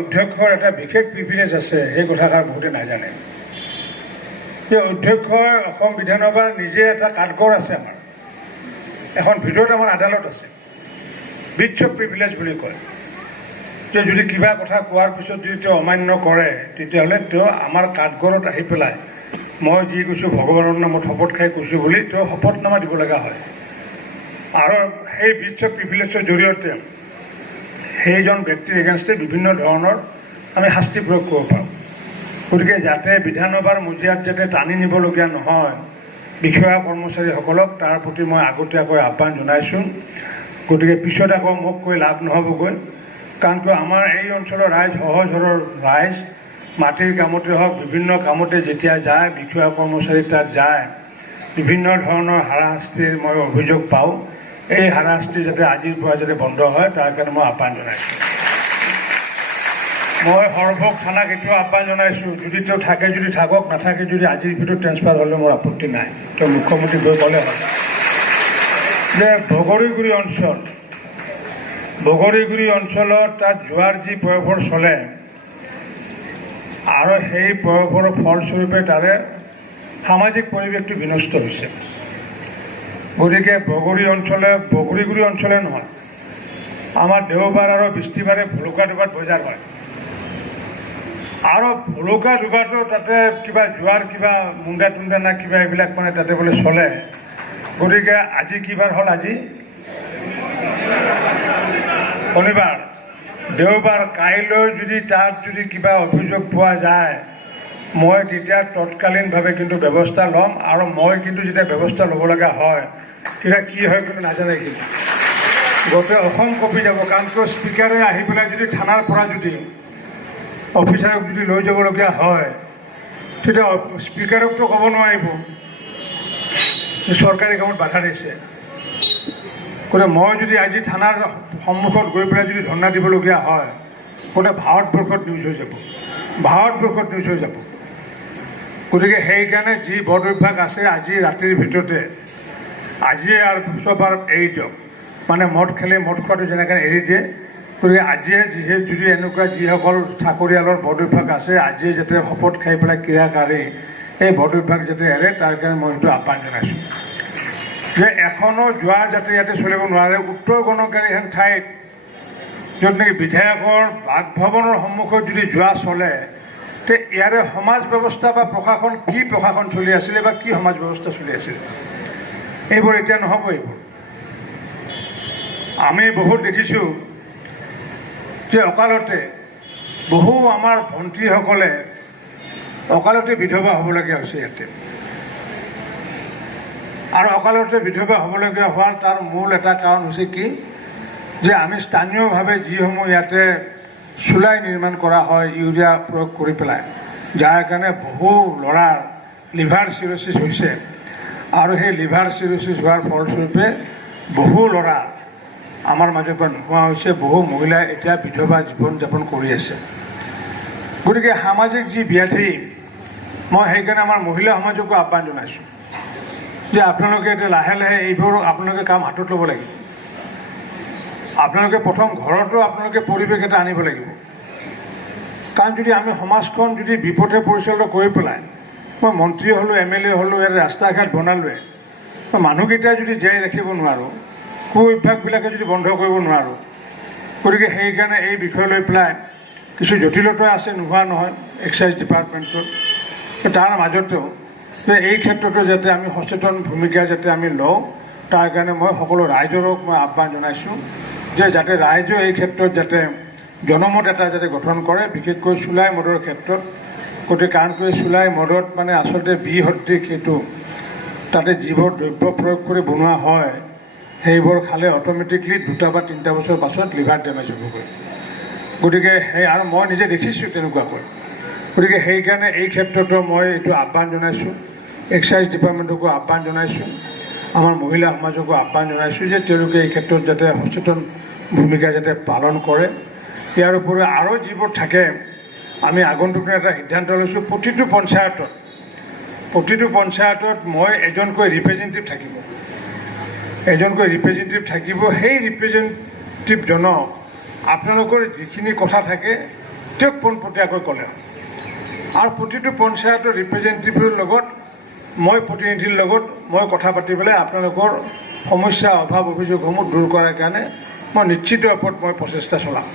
অধ্যক্ষৰ এটা বিশেষ প্ৰিভিলেজ আছে, সেই কথাষাৰ বহুতে নাজানে যে অধ্যক্ষৰ অসম বিধানসভাৰ নিজে এটা কাঠগড় আছে। আমাৰ এখন ভিতৰত আমাৰ আদালত আছে, বিটছ অফ প্ৰিভিলেজ বুলি কয়। যে যদি কিবা কথা কোৱাৰ পিছত যদি তেওঁ অমান্য কৰে, তেতিয়াহ'লে তেওঁ আমাৰ কাঠগড়ত আহি পেলাই মই যি কৈছোঁ ভগৱানৰ নামত শপত খাই কৈছোঁ বুলি তেওঁ শপতনামা দিব লগা হয়। আৰু সেই বিটছ অফ প্ৰিভিলেজৰ জৰিয়তে সেইজন ব্যক্তিৰ এগেইনষ্টে বিভিন্ন ধৰণৰ আমি শাস্তি প্ৰয়োগ কৰিব পাৰোঁ। গতিকে যাতে বিধানসভাৰ মজিয়াত যাতে টানি নিবলগীয়া নহয় বিষয়া কৰ্মচাৰীসকলক, তাৰ প্ৰতি মই আগতীয়াকৈ আহ্বান জনাইছোঁ। গতিকে পিছত আকৌ মোক কৈ লাভ নহ'বগৈ, কাৰণ কিয় আমাৰ এই অঞ্চলৰ ৰাইজ সহজ সৰল ৰাইজ, মাটিৰ কামতে হওক বিভিন্ন কামতে যেতিয়া যায়, বিষয়া কৰ্মচাৰী তাত যায়, বিভিন্ন ধৰণৰ হাৰাশাস্তিৰ মই অভিযোগ পাওঁ। এই হাৰাশাস্তি যাতে আজিৰ পৰা যাতে বন্ধ হয়, তাৰ কাৰণে মই আহ্বান জনাইছোঁ। মই সৰভোগ থানাক এতিয়াও আহ্বান জনাইছোঁ, যদি তেওঁ থাকে যদি থাকক, নাথাকে যদি আজিৰ ভিতৰত ট্ৰেন্সফাৰ হ'লে মোৰ আপত্তি নাই। তেওঁ মুখ্যমন্ত্ৰী গৈ ক'লে হয় যে বগৰীগুৰি অঞ্চলত তাত জোৱাৰ যি প্ৰয়োভৰ চলে আৰু সেই প্ৰয়োভৰ ফলস্বৰূপে তাৰে সামাজিক পৰিৱেশটো বিনষ্ট হৈছে। গতিকে বগৰীগুৰি অঞ্চলে নহয়, আমাৰ দেওবাৰ আৰু বৃষ্টিবাৰে ভুলুকা দুবাত বজাৰ হয়, আৰু ভুলুকা দুবাতো তাতে কিবা জোৱাৰ কিবা মুণ্ডা টুণ্ডা না কিবা এইবিলাক মানে তাতে বোলে চলে। গতিকে আজি কিবাৰ হ'ল, আজি শনিবাৰ, দেওবাৰ, কাইলৈ যদি তাত যদি কিবা অভিযোগ পোৱা যায়, মই তেতিয়া তৎকালীনভাৱে কিন্তু ব্যৱস্থা ল'ম। আৰু মই কিন্তু যেতিয়া ব্যৱস্থা ল'ব লগা হয়, তেতিয়া কি হয় কিন্তু নাজানে, কিন্তু গোটেই অসম কঁপি যাব। কাৰণ কিয় স্পীকাৰে আহি পেলাই যদি থানাৰ পৰা যদি অফিচাৰক যদি লৈ যাবলগীয়া হয়, তেতিয়া স্পীকাৰকতো ক'ব নোৱাৰিব চৰকাৰী কামত বাধা দিছে। গতিকে মই যদি আজি থানাৰ সন্মুখত গৈ পেলাই যদি ধৰ্ণা দিবলগীয়া হয়, গোটেই ভাৰতবৰ্ষত নিউজ হৈ যাব। গতিকে সেইকাৰণে যি বদ অভ্যাস আছে, আজি ৰাতিৰ ভিতৰতে, আজিয়ে আৰু চব আৰু এৰি দিয়ক। মানে মদ খেলে মদ খোৱাটো যেনেকৈ এৰি দিয়ে, গতিকে আজিয়ে যদি এনেকুৱা যিসকল চাকৰিয়ালৰ বদ অভ্যাস আছে, আজিয়ে যাতে শপত খাই পেলাই ক্ৰিয়াকাৰী এই বদ অভ্যাস যাতে এৰে, তাৰ কাৰণে মই সেইটো আহ্বান জনাইছোঁ যে এখনো যোৱা যাতে ইয়াতে চলিব নোৱাৰে। উত্তৰ গণকাৰী এখন ঠাইত য'ত নেকি বিধায়কৰ বাসভৱনৰ সন্মুখত যদি যোৱা চলে, তে ইয়াৰে সমাজ ব্যৱস্থা বা প্ৰশাসন কি প্ৰশাসন চলি আছিলে বা কি সমাজ ব্যৱস্থা চলি আছিলে, এইবোৰ এতিয়া নহ'ব। এইবোৰ আমি বহুত দেখিছোঁ যে অকালতে বহু আমাৰ ভণ্টীসকলে অকালতে বিধৱা হ'বলগীয়া হৈছে ইয়াতে। আৰু অকালতে বিধৱা হ'বলগীয়া হোৱাৰ তাৰ মূল এটা কাৰণ হৈছে কি, যে আমি স্থানীয়ভাৱে যিসমূহ ইয়াতে চুলাই নিৰ্মাণ কৰা হয় ইউৰিয়া প্ৰয়োগ কৰি পেলাই, যাৰ কাৰণে বহু ল'ৰাৰ লিভাৰ চিৰচিছ হৈছে। আৰু সেই লিভাৰ চিৰচিছ হোৱাৰ ফলস্বৰূপে বহু ল'ৰা আমাৰ মাজৰ পৰা নোহোৱা হৈছে, বহু মহিলাই এতিয়া বিধৱা জীৱন যাপন কৰি আছে। গতিকে সামাজিক যি ব্যাধি, মই সেইকাৰণে আমাৰ মহিলা সমাজকো আহ্বান জনাইছোঁ যে আপোনালোকে এতিয়া লাহে লাহে এইবোৰ আপোনালোকে কাম হাতত ল'ব লাগিব। আপোনালোকে প্ৰথম ঘৰতো আপোনালোকে পৰিৱেশ এটা আনিব লাগিব। কাৰণ যদি আমি সমাজখন যদি বিপথে পৰিচালিত কৰি পেলাই, মই মন্ত্ৰী হ'লোঁ, MLA হ'লোঁ, ইয়াত ৰাস্তা ঘাট বনালোৱে, মই মানুহকেইটাই যদি জীয়াই ৰাখিব নোৱাৰোঁ, কু অভ্যাসবিলাকে যদি বন্ধ কৰিব নোৱাৰোঁ, গতিকে সেইকাৰণে এই বিষয় লৈ পেলাই কিছু জটিলতা আছে, নোহোৱা নহয় এক্সাইজ ডিপাৰ্টমেণ্টত। তাৰ মাজতো এই ক্ষেত্ৰতো যাতে আমি সচেতন ভূমিকা যাতে আমি লওঁ, তাৰ কাৰণে মই সকলো ৰাইজৰক মই আহ্বান জনাইছোঁ যে যাতে ৰাইজেও এই ক্ষেত্ৰত যাতে জনমত এটা যাতে গঠন কৰে, বিশেষকৈ চুলাই মদৰ ক্ষেত্ৰত। গতিকে কাৰণ কৰি চুলাই মদত মানে আচলতে বিসদৃশ সেইটো, তাতে যিবোৰ দ্ৰব্য প্ৰয়োগ কৰি বনোৱা হয়, সেইবোৰ খালে অট'মেটিকলি 2 বা 3 বছৰ পাছত লিভাৰ ডেমেজ হ'বগৈ। গতিকে আৰু মই নিজে দেখিছোঁ তেনেকুৱাকৈ। গতিকে সেইকাৰণে এই ক্ষেত্ৰতো মই এইটো আহ্বান জনাইছোঁ, এক্সাইজ ডিপাৰ্টমেণ্টকো আহ্বান জনাইছোঁ, আমাৰ মহিলা সমাজকো আহ্বান জনাইছোঁ যে তেওঁলোকে এই ক্ষেত্ৰত যাতে সচেতন ভূমিকা যাতে পালন কৰে। ইয়াৰ উপৰিও আৰু যিবোৰ থাকে, আমি আগন্তুক এটা সিদ্ধান্ত লৈছোঁ, প্ৰতিটো পঞ্চায়তত মই এজনকৈ ৰিপ্ৰেজেণ্টেটিভ থাকিব। সেই ৰিপ্ৰেজেণ্টেটিভজনক আপোনালোকৰ যিখিনি কথা থাকে তেওঁক পোনপটীয়াকৈ ক'লে আৰু প্ৰতিটো পঞ্চায়তৰ ৰিপ্ৰেজেণ্টেটিভৰ লগত মই প্ৰতিনিধিৰ লগত মই কথা পাতি পেলাই আপোনালোকৰ সমস্যা অভাৱ অভিযোগসমূহ দূৰ কৰাৰ কাৰণে মই নিশ্চিত ওপৰত মই প্ৰচেষ্টা চলাম।